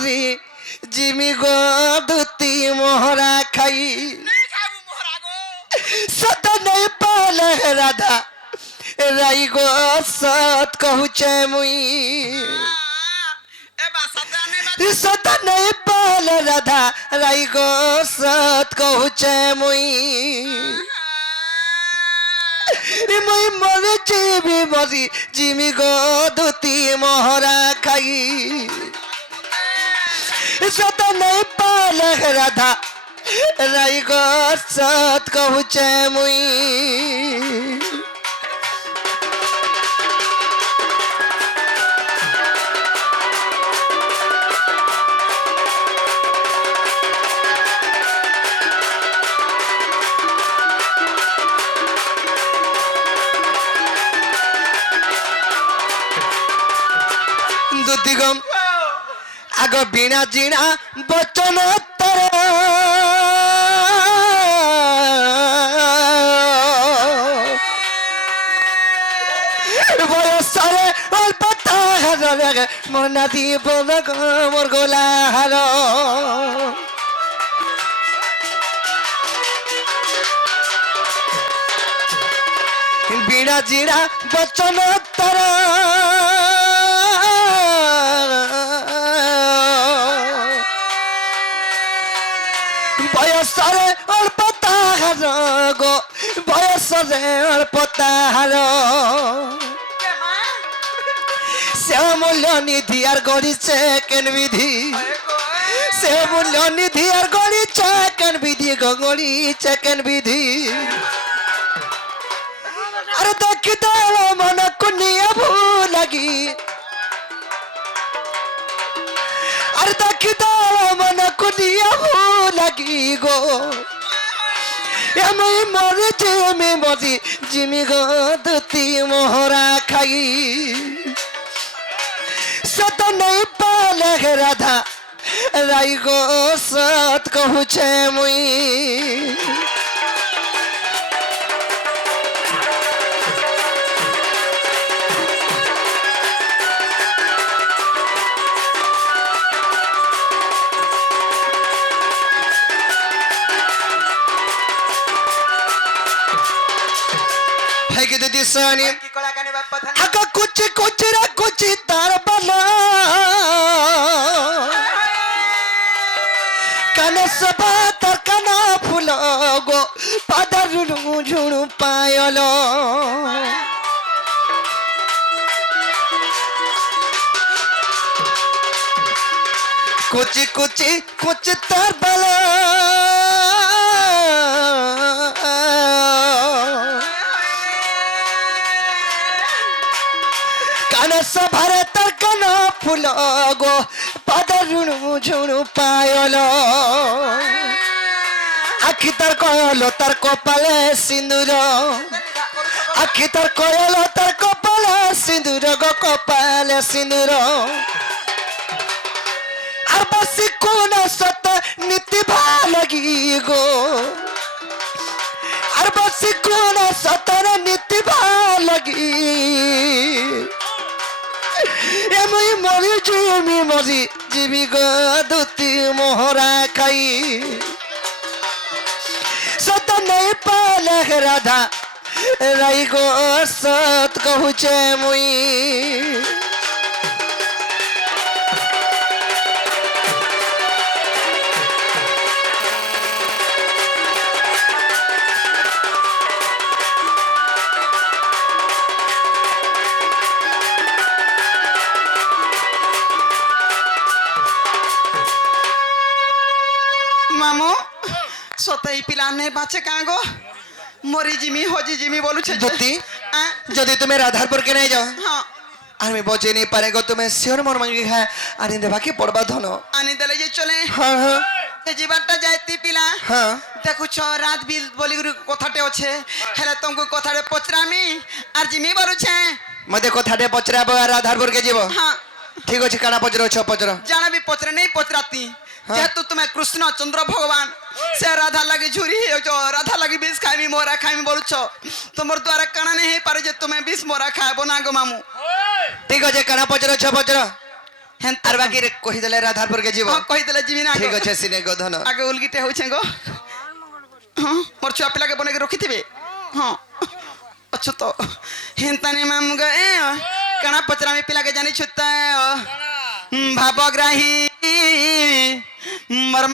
মরি জিমি গো দুতি মোহরা খাই সত নাই পালে রাধা রাই গো সত কহুছে মুই সত নাই পালে রাধা রাই গো সত কহুছে মুই মুই মরে জিমি গো দুতি মোহরা খাই সত নাই পালে রাধা রাই গো সত কহুছে মুই দুদিগম আগ বিনা জিনা বচন বয়সরে অল্প তাহার মনা দিব মোর গোলা হার বিনা জিনা বচন বয়সরে অল্প তাহার গো বয়সরে অল্প তাহার সে মূল্য নিধি আর গড়িছে কেন বিধি সে মূল্য নিধি আর গড়িছে কেন বিধি গো গড়িছে কেন বিধি আরে দেখি দেব মন কুনিয়া ভুল লাগি আরে দেখি দেব মন কুনিয়া ভুল লাগি গো আমি মরে জিমি মরি জিমি গো দুতি মোহরা খাই সত নাই পালে রাধা রাই গো সত কহুছে মুই दिसनी आका कुछ कुछ रा कुछ तार बला कने सबा तर कना फुलो गो पादरुनु झुनु पायलो कुछ कुछ कुछ तार बला সভারে তার কান ফুল গো পাদরুণু ঝুণু পায়ল আখি তার কয়ল তার কপালে সিঁদুর আখি তার কয়ল তার কপালে সিঁদুর গো কপালে সিঁদুর আর বাসি কোন সত নীতি ভালগি গো আর বাসি কোন সতর নীতি ভালগি এমই মরি জিমি মরি জিমি গো দুতি মোহরা খাই সত নাই পালে রাধা রাই গো সত কহুছে মুই মামু সতাই পিলা নেই বাঁচে কাগো মরি জিমি হজি জিমি বলুছে যদি যদি তুমি রাধারপুর কে নাই যাও হ্যাঁ আমি বজে নেই পারে গো তুমি শিওর মর মাঙ্গি হ্যাঁ আনি দেবা কি পড়বা ধন আনি দেলে যে চলে হ্যাঁ হ্যাঁ এ জীবনটা যাইতি পিলা হ্যাঁ দেখুছ রাত বিল বলি কথাটে আছে হেলে তোমাকে কথাটে পচরামি আর জিমি বলুছে মতে কথাটে পচরাবো আর রাধারপুর কে যাব হ্যাঁ ঠিক আছে কানা পচরো ছ পচরো জানাবি পচরে নেই পচরাতি যেহেতু তুমি কৃষ্ণ চন্দ্র ভগবান से राधा लगी झुरी जो राधा लगी बीस खाई मोरा खाई बोलुछ तुम द्वारा काना नहीं पारे जे तुम्हें बीस मोरा खाए बना गो मामू ठीक है काना पचर छ पचर হেন আর বাকি রে কহিদেলে রাধারপুরকে যাব কহিদেলে ଯିବି ନା ঠিক আছে সিনে গোধন ଆଗ ଉଲଗିଟେ ହଉଛେ ଗୋ ହଁ ମୋର ଛୁଆ ପିଲାକେ ବନେଇକି ରଖିଥିବେ ହଁ ଅଛୁ ତ ହେନ୍ତାନି ମାମୁ ଗ ଏ କାଣା ପଚରାମି ପିଲାକେ ଜାଣିଛୁ ତ ଭାବଗ୍ରାହୀ